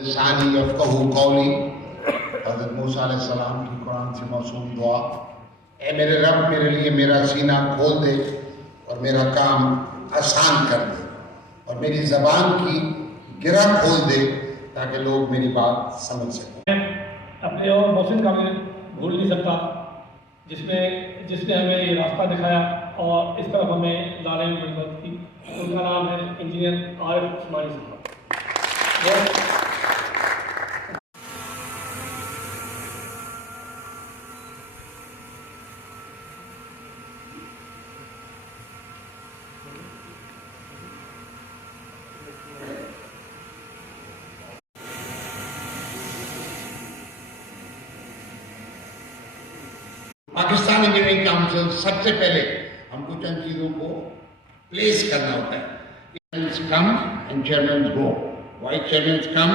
सानी यफ़क़हू कौली हज़रत मूसा अलैहिस्सलाम की कुरान से मौसूल दुआ। ए मेरे रब, मेरे लिए मेरा सीना खोल दे और मेरा काम आसान कर दे और मेरी ज़बान की गिरा खोल दे ताकि लोग मेरी बात समझ सकें। अपने और मोहसिन का भी भूल नहीं सकता जिसने हमें ये रास्ता दिखाया और इस तरफ हमें लाने में मदद की। उनका नाम है इंजीनियर आरिफ उस्मानी साहब। पाकिस्तान इंजीनियरिंग काउंसिल सबसे पहले हमको चंद चीज़ों को प्लेस करना होता है। Chairmen come and chairmen go. Why chairmen come?